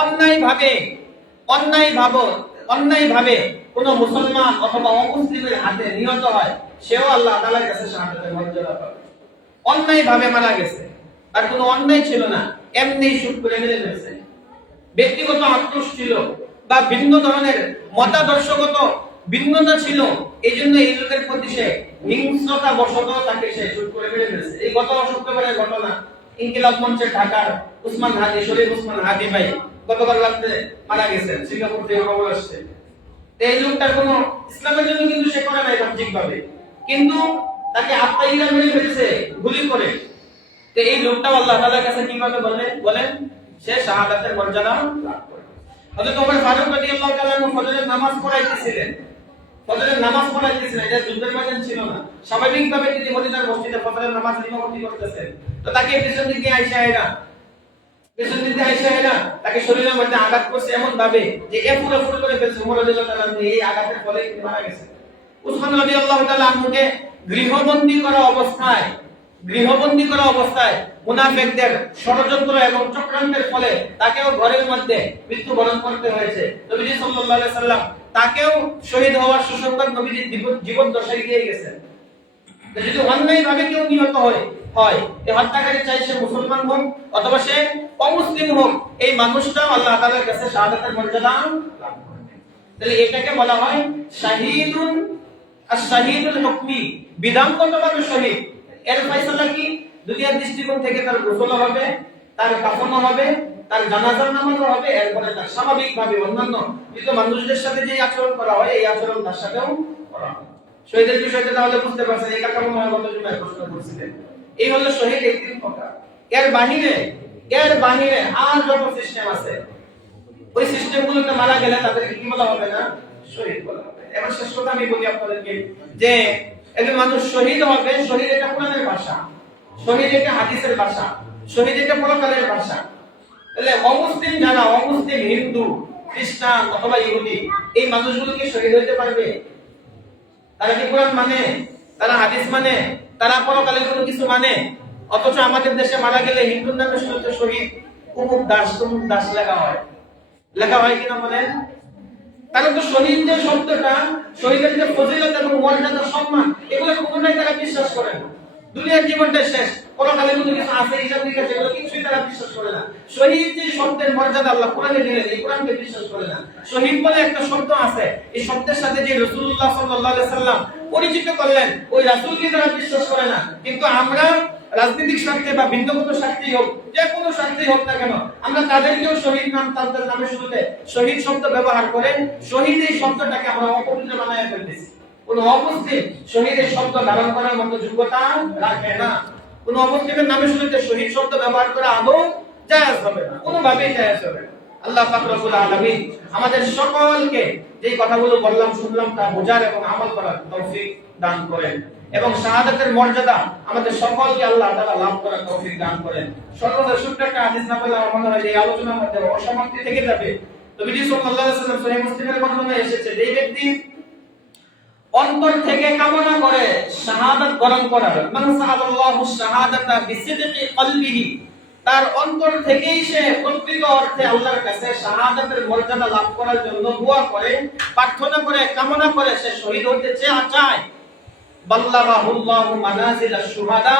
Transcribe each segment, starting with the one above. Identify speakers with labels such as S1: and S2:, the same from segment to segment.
S1: অন্যায় ভাবে অন্যায় ভাব অন্যায় ভাবে কোন মুসলমান অথবা অমুসলিমের হাতে নিহত হয়, সেও আল্লাহ তাআলার কাছে অন্যায় ভাবে মারা গেছে আর কোনো অন্যায় ছিল না এমনি শুট করে মেরে ফেলছে। ব্যক্তিগত আক্রোশ ছিল বা ভিন্ন ধরনের মতাদর্শগত ভিন্নতা ছিল, এই জন্য এই লোকের প্রতি সে হিংস্রতা বশত তাকে সে শুট করে মেরে ফেলছে। এই গত শুক্রবারের ঘটনা ইনকিলাব মঞ্চের ঢাকার উসমান হাদি, শরীফ উসমান হাদি ভাই গতকাল রাত্রে মারা গেছেন, সিঙ্গাপুর থেকে খবর আসছে। এই লোকটার কোনো ইসলামের জন্য কিন্তু সে করে নাই ভাবে কিন্তু তাকে আত্মাইরা মেরে ফেলছে, গুলি করে। তো এই লোকটাও আল্লাহ তাআলার কাছে কীভাবে বলে? বলেন, সে শাহাদাতের মর্যাদা লাভ করে। হযরত ওমর ফারুক রাদিয়াল্লাহু তাআলা ফজরের নামাজ পড়াইতেছিলেন। ফজরের নামাজ পড়াইতেছিলেন, এটা যুদ্ধের ময়দান ছিল না। স্বাভাবিকভাবে তিনি মদিনার ফজরের নামাজ ইমামতি করতেছেন তো তাকে পিছন দিকে আয়েশা এরা। পেছন দিকে আয়েশা এরা। তাকে শরীরের মধ্যে আঘাত করছে এমন ভাবে যে এ পুরো ফুল করে ফেলছে। ওমর রাদিয়াল্লাহু তাআলা এই আঘাতের ফলে মারা গেছেন উসমান রাদিয়াল্লাহু তাআলা আনহুকে গৃহবন্দী করা অবস্থায়, গৃহবন্দী করা অবস্থায় মুনাফিকদের ষড়যন্ত্র এবং চক্রান্তের ফলে তাকেও ঘরের মধ্যে মৃত্যুবরণ করতে হয়েছে। নবীজি সাল্লাল্লাহু আলাইহি সাল্লাম তাকেও শহীদ হওয়ার সুসংবাদ নবীজি জীবন দশায় দিয়ে গেছেন। যদি অন্যায় ভাবে কেউ নিহত হয় হয় এই হত্যাকারী চাই সে মুসলমান হোক অথবা সে অমুসলিম হোক, এই মানুষটাও আল্লাহ তাআলার কাছে শাহাদাতের মর্যাদা তাহলে এটাকে বলা হয় শাহীদুন আর শাহীদুল হুকমি বিধানগতভাবে শহীদ। এর ফয়সালা কি? দুনিয়ার দৃষ্টিকোণ থেকে তার গোসল হবে, তার কাফনও হবে, তার জানাজার নামাজও হবে, এরপরে তার স্বাভাবিকভাবে অন্যান্য কিন্তু মানুষদের সাথে যে আচরণ করা হয়, এই আচরণ তার সাথেও করা হয়। শহীদের বিষয়টা তাহলে বুঝতে পারছেন, এই কাকা মনে হয় গত জুমায় প্রশ্ন করছিলেন। এই হলো শহীদ তিন প্রকার এর এর আর যত সিস্টেম আছে। ওই সিস্টেমগুলোতে মারা গেলে কি বলা হবে না? শহীদ বলা হবে। এবার শেষ কথা আমি বলি আপনাদেরকে যে, একজন মানুষ শহীদ হবে, শহীদ এটা কোরআনের ভাষা। শহীদ এটা হাদিসের ভাষা। শহীদ এটা পরকালের ভাষা। তাহলে অমুসলিম যারা, অমুসলিম হিন্দু, খ্রিস্টান অথবা ইহুদি, এই মানুষগুলো কি শহীদ হতে পারবে? তারা কি কোরআন মানে? তারা হাদিস মানে? তারা পরকালের কোনো কিছু মানে? অথচ আমাদের দেশে মারা গেলে হিন্দুর নামে শুধু শহীদ কুমুক দাস কুমুক দাস লেখা হয়। লেখা হয় কিনা বলেন? কারণ তো শহীদ যে শব্দটা, শহীদের যে ফজিলত এবং মর্যাদা, সম্মান, এগুলো কোনোটাই তারা বিশ্বাস করে না। দুনিয়ার জীবনটা শেষ। পরকালে কোনো কিছু আছে, হিসাব নিকাশ তারা বিশ্বাস করে শহীদ পরিচিত করলেন, ওই রাসূলকে তারা বিশ্বাস করে না। কিন্তু আমরা রাজনৈতিক স্বার্থে বা ভিন্নগত স্বার্থেই হোক, যে কোনো স্বার্থেই হোক না কেন, আমরা তাদেরকেও শহীদ নাম তাদের নামে শুরুতে শহীদ শব্দ ব্যবহার করে শহীদ এই শব্দটাকে আমরা অপবিত্র বানায় ফেলতেছি। কোন অমুসলিম শহীদের শব্দ ধারণ করার মতো যোগ্যতা রাখে না। কোন অমুসলিমের নামে শুরুতে শহীদ শব্দ ব্যবহার করা আদৌ জায়েজ হবে না, কোনোভাবেই জায়েজ হবে না। আল্লাহ পাক রব্বুল আলামিন আমাদের সকলকে যে কথাগুলো বললাম, শুনলাম, তা বোঝার এবং আমল করার তৌফিক দান করেন। এবং শাহাদাতের মর্যাদা আমাদের সকলকে আল্লাহ তাআলা লাভ করার তৌফিক দান করেন। সর্বদা একটা হাদিস না বললে আমার মনে হয় এই আলোচনার মধ্যে অসমাপ্তি থেকে যাবে। তো বিজি সাল্লাল্লাহু আলাইহি ওয়াসাল্লাম মুসলিমের বর্ণনায় এসেছে যে ব্যক্তি অন্তর থেকে কামনা করে শাহাদাত বরণ করার। মান সাহাদাল্লাহু শাহাদাতা বিসিদকি কলবিহি, তার অন্তর থেকেই সে প্রকৃত অর্থে আল্লাহর কাছে শাহাদাতের মর্যাদা লাভ করার জন্য দোয়া করে, প্রার্থনা করে, কামনা করে সে শহীদ হতে চায় বাল্লাগাহুল্লাহু মানাজিল আশ-শুহাদা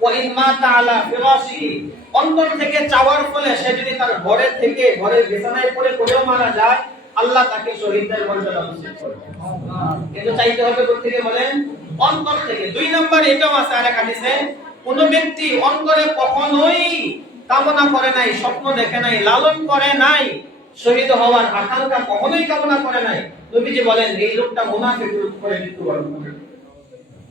S1: ওয়া ইন মাতা আলা ফিরাশিহি অন্তর থেকে চাওয়ার ফলে সে যদি তার ঘরে থেকে ঘরের বিছানায় পড়ে পড়েও মারা যায় আল্লাহ তাকে শহীদদের মর্যাদা নসিব করবে। কিন্তু চাইতে হবে থেকে বলেন, অন্তর থেকে। দুই এটাও আছে ব্যক্তি অন্তরে কখনোই কামনা করে নাই, স্বপ্ন দেখে নাই, লালন করে নাই, শহীদ হওয়ার আকাঙ্ক্ষা কখনোই কামনা করে নাই। নবীজি বলেন, এই লোকটা উপরে মৃত্যুবরণ করবে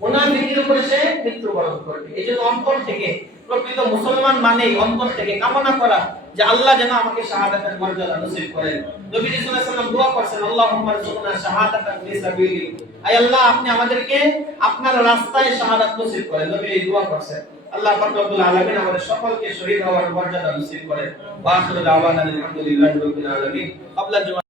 S1: মুনাফিকের উপরে সে মৃত্যুবরণ করবে। এই জন্য অন্তর থেকে, প্রকৃত মুসলমান মানেই অন্তর থেকে কামনা করা। যে আল্লাহ যেন আমাকে শাহাদাতের মর্যাদা নসিব করেন। নবীজি সাল্লাল্লাহু দোয়া করছেন, আল্লাহুম্মা রযুকনা শাহাদাতান ফি সাবিলি আয় আল্লাহ, আপনি আমাদেরকে আপনার রাস্তায় শাহাদাত নসিব করেন। নবী এই দোয়া করছেন। আল্লাহ পাক রব্বুল আলামিন আমাদের সকলকে শহীদ হওয়ার মর্যাদা নসিব করেন। ওয়া আখিরু দাওয়ানা আলহামদুলিল্লাহি রাব্বিল আলামিন।